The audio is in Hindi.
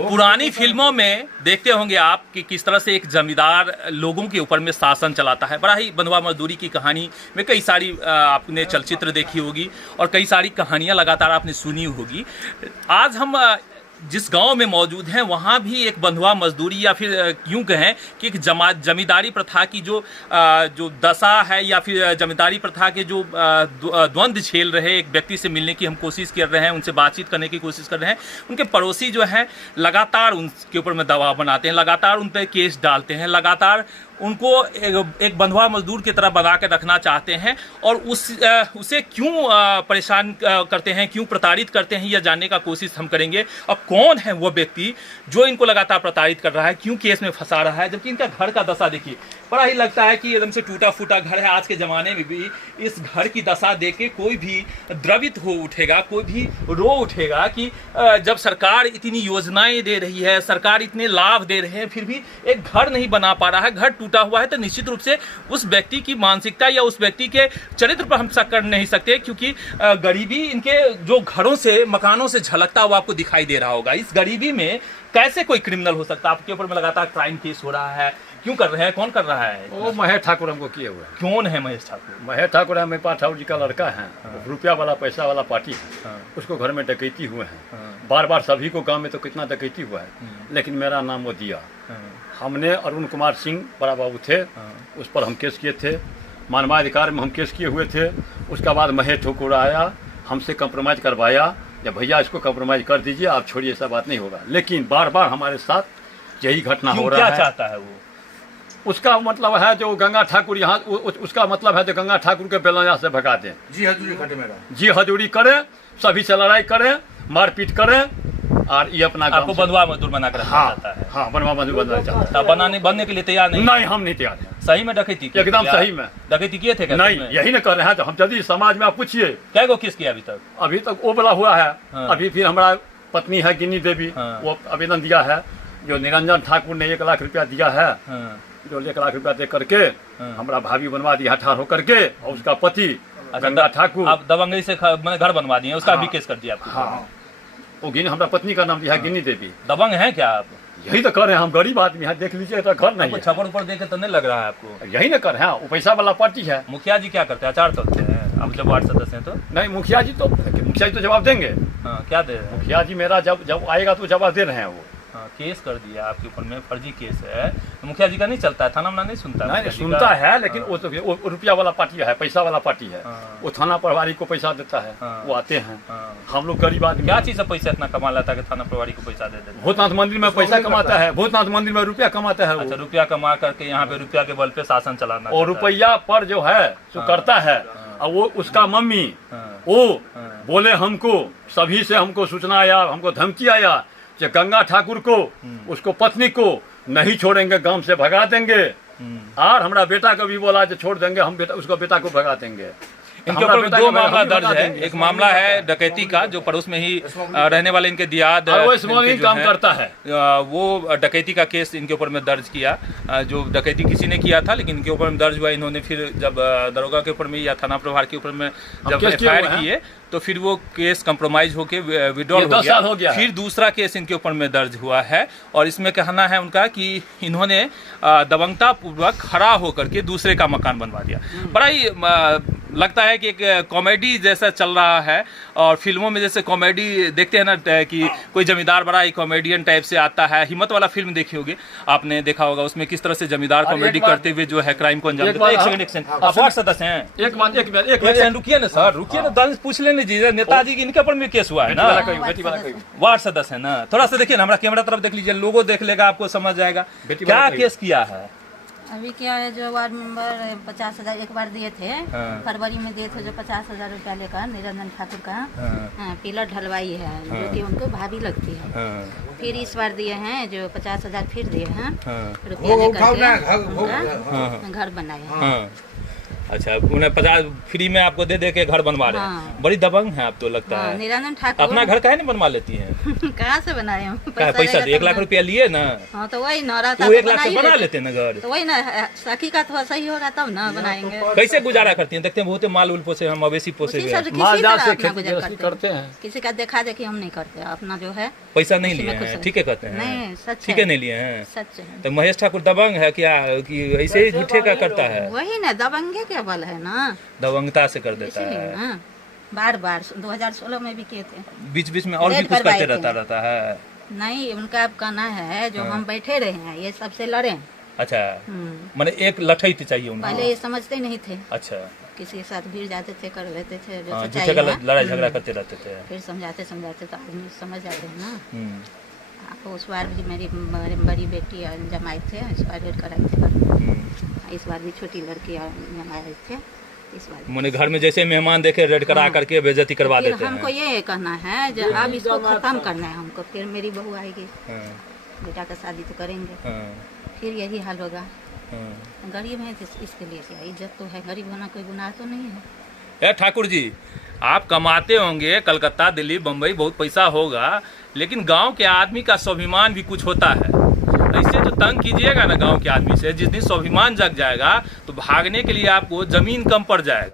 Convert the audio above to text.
पुरानी फिल्मों में देखते होंगे आप कि किस तरह से एक जमींदार लोगों के ऊपर में शासन चलाता है। बड़ा ही बंधुआ मजदूरी की कहानी में कई सारी आपने चलचित्र देखी होगी और कई सारी कहानियां लगातार आपने सुनी होगी। आज हम जिस गांव में मौजूद हैं वहाँ भी एक बंधुआ मजदूरी या फिर यूँ कहें कि एक जमींदारी प्रथा की जो दशा है या फिर जमींदारी प्रथा के जो द्वंद्व झेल रहे एक व्यक्ति से मिलने की हम कोशिश कर रहे हैं, उनसे बातचीत करने की कोशिश कर रहे हैं। उनके पड़ोसी जो हैं लगातार उनके ऊपर में दबाव बनाते हैं, लगातार उन पर केस डालते हैं, लगातार उनको एक बंधुआ मजदूर की तरह बना के रखना चाहते हैं और उसे क्यों परेशान करते हैं, क्यों प्रताड़ित करते हैं, यह जानने का कोशिश हम करेंगे। और कौन है वो व्यक्ति जो इनको लगातार प्रताड़ित कर रहा है, क्यों केस में फंसा रहा है, जबकि इनका घर का दशा देखिए बड़ा ही लगता है कि एकदम से टूटा फूटा घर है। आज के ज़माने में भी इस घर की दशा देख के कोई भी द्रवित हो उठेगा, कोई भी रो उठेगा कि जब सरकार इतनी योजनाएं दे रही है, सरकार इतने लाभ दे रहे हैं, फिर भी एक घर नहीं बना पा रहा है, घर टूटा हुआ है, तो निश्चित रूप से उस व्यक्ति की मानसिकता या उस व्यक्ति के चरित्र पर हम शक कर नहीं सकते, क्योंकि गरीबी इनके जो घरों से मकानों से झलकता हुआ आपको दिखाई दे रहा होगा। इस गरीबी में कैसे कोई क्रिमिनल हो सकता है? आपके ऊपर में लगातार क्राइम केस हो रहा है, क्यों कर रहे हैं, कौन कर रहा है? वो महेश ठाकुर हमको किए हुए हैं। कौन है महेश ठाकुर? महेश ठाकुर है मेरे ठाकुर जी का लड़का है। रुपया वाला पैसा वाला पार्टी है। उसको घर में डकैती हुए हैं, बार बार सभी को गांव में तो कितना डकैती हुआ है, लेकिन मेरा नाम वो दिया। हमने अरुण कुमार सिंह बड़ा बाबू थे, उस पर हम केस किए थे, मानवाधिकार में हम केस किए हुए थे। उसके बाद महेश ठाकुर आया, हमसे कंप्रोमाइज़ करवाया, जब भैया इसको कंप्रोमाइज़ कर दीजिए, आप छोड़िए, ऐसा बात नहीं होगा। लेकिन बार बार हमारे साथ यही घटना हो रहा है। क्या चाहता है वो? उसका मतलब है जो गंगा ठाकुर यहाँ, उसका मतलब है जो गंगा ठाकुर के बेलना से भगा दें, जी हजूरी करें, सभी से लड़ाई करें, मारपीट करें, और ये अपना आपको बंधुआ मजदूर बना कर चाहता है। हाँ, बंधुआ मजदूर बनना चाहता है। बनने के लिए तैयार नहीं? नहीं, हम नहीं तैयार हैं। सही में डकैती? एकदम सही में डकैती किए थे? नहीं, यही न कर रहे हैं। तो हम जल्दी समाज में आप पूछिए क्या को किस किया अभी तक वो बोला हुआ है। अभी फिर हमारा पत्नी है गिनी देवी, वो आवेदन दिया है, जो निरंजन ठाकुर ने 1 लाख रुपया दिया है, जो 1 लाख रुपया दे करके हमारा भाभी बनवा दिया ठार होकर के, और उसका पति गंगा ठाकुर आप दबंगई से घर बनवा दिए, उसका भी केस कर दिया आपको? हाँ, वो गिनी, हमारा पत्नी का नाम दिया है गिनी देवी। दबंग है क्या आप? यही तो कर रहे हैं, हम गरीब आदमी हैं, देख लीजिए, तो घर नहीं है। छप्पर ऊपर देखे तो नहीं लग रहा है आपको? यही न कर रहे हैं, वो पैसा वाला पार्टी है। मुखिया जी क्या करते हैं? अचार तोड़ते हैं? आप जब वार्ड सदस्य हैं तो? नहीं, मुखिया जी तो जवाब देंगे। क्या दे रहे हैं मुखिया जी? मेरा जब आएगा तो जवाब दे रहे हैं वो। केस कर दिया आपके ऊपर में, फर्जी केस है, तो मुखिया जी का नहीं चलता है? थाना नहीं सुनता? नहीं, सुनता है, लेकिन वो तो रुपया वाला पार्टी है, पैसा वाला पार्टी है। वो थाना प्रभारी को पैसा देता है, वो आते हैं। हम लोग गरीब आदमी, क्या चीज से पैसा इतना कमा लेता है कि थाना प्रभारी को पैसा दे देते हैं? भूतनाथ मंदिर में पैसा कमाता है, भूतनाथ मंदिर में रुपया कमाता है। अच्छा, रुपया कमा करके यहाँ पे रुपया के बल पे शासन चलाना, और रुपया पर जो है जो करता है, और वो उसका मम्मी वो बोले हमको, सभी से हमको सूचना आया, हमको धमकी आया कि गंगा ठाकुर को, उसको पत्नी को नहीं छोड़ेंगे, गांव से भगा देंगे। और हमारा बेटा को भी बोला कि छोड़ देंगे, हम उसको बेटा को भगा देंगे। इनके ऊपर 2 मामला दर्ज है। एक मामला है डकैती का, जो पड़ोस में ही रहने वाले इनके दियाद काम करता है, वो डकैती का केस इनके ऊपर में दर्ज किया। जो डकैती किसी ने किया था, लेकिन इनके ऊपर में दर्ज हुआ। इन्होंने फिर जब दरोगा के ऊपर में या थाना प्रभारी के ऊपर में जब एफआईआर किए, तो फिर वो केस कंप्रोमाइज होके विड्रॉल हो गया। फिर दूसरा केस इनके ऊपर में दर्ज हुआ है, और इसमें कहना है उनका कि इन्होंने दबंगता पूर्वक खड़ा होकर के दूसरे का मकान बनवा दिया। बड़ा ही लगता है कि एक कॉमेडी जैसा चल रहा है, और फिल्मों में जैसे कॉमेडी देखते हैं ना कि कोई जमींदार बड़ा ही कॉमेडियन टाइप से आता है। हिम्मत वाला फिल्म देखी होगी, आपने देखा होगा, उसमें किस तरह से जमींदार कॉमेडी करते हुए जो है क्राइम को अंजाम देता है। एक सेकंड, आप वार्ड सदस्य हैं? एक सेकंड रुकिए ना सर, रुकिए ना, पूछ लेने दीजिए। नेताजी की इनके ऊपर में केस हुआ है ना, वार्ड सदस्य है ना, थोड़ा सा देखिए ना, हमारा कैमरा तरफ देख लीजिए, लोगो देख लेगा, आपको समझ जाएगा क्या केस किया है। अभी क्या है, जो वार्ड मेंबर 50,000 एक बार दिए थे, फरवरी में दिए थे, जो 50,000 रुपया लेकर निरंजन ठाकुर का पिलर ढलवाई है, जो कि उनको भाभी लगती है। फिर इस बार दिए हैं जो 50,000 फिर दिए हैं रुपया लेकर घर बनाए हैं। अच्छा, उन्हें 50 फ्री में आपको दे दे के घर बनवा रहे हैं। बड़ी दबंग है आप तो, लगता है। निरंजन ठाकुर अपना घर काहे नहीं बनवा लेती हैं? कहाँ से बनाए हम? पैसा 1 लाख रुपया लिए ना। हाँ, तो वही ना रहता, 1 लाख से बना लेते ना घर। तो वही ना, सखी का थोड़ा सही होगा तब ना बनाएंगे। कैसे गुजारा करती हैं? देखते हैं बहुत माल उल पोसे, हम मवेशी पोसे करते हैं। किसी का देखा देखी हम नहीं करते, अपना जो है पैसा नहीं उसमें लिए कुछ हैं, नहीं। ठीक है कहते हैं? नहीं, सच ठीक है। है, नहीं लिए हैं। सच है। तो महेश ठाकुर दबंग है क्या कि ऐसे ही झूठे का करता है? वही ना, दबंगे के बल है ना, दबंगता से कर देता इसीलिए है। ना बार बार 2016 में भी किए थे। बीच बीच में और भी रेड कुछ करवाए करते थे। रहता है। नहीं, उनका अब कहना है जो हम बैठे रहे हैं ये सबसे लड़े। अच्छा, हम्म। माने एक लठैत चाहिए उन्हें। पहले ये समझते नहीं थे, अच्छा, किसी के साथ भिड़ जाते थे, कर लेते थे जो हाँ, सच्चाई झूठे का है। लड़ाई झगड़ा करते रहते थे। फिर समझाते समझाते तो आदमी समझ जाते हैं ना। हम्म, आपको उस बार भी मेरी बड़ी बेटी और जमाए थे, इस बार रेड कराए थे घर। हम्म। इस बार भी छोटी लड़की और जमाए थे, इस बार भी। माने घर में जैसे मेहमान देखे रेड करा हाँ। करके बेइज्जती करवा फिर देते हमको हैं। ये कहना है जो अब इसको खत्म करना है हमको, फिर मेरी बहू आएगी, हाँ, बेटा का शादी तो करेंगे, हाँ, फिर यही हाल होगा। हाँ। गरीब हैं तो इसके लिए क्या, इज्जत तो है, गरीब होना कोई गुनाह तो नहीं है। ए ठाकुर जी, आप कमाते होंगे कलकत्ता दिल्ली बम्बई, बहुत पैसा होगा, लेकिन गांव के आदमी का स्वाभिमान भी कुछ होता है। ऐसे जो तंग कीजिएगा ना गांव के आदमी से, जिस दिन स्वाभिमान जग जाएगा तो भागने के लिए आपको जमीन कम पड़ जाएगा।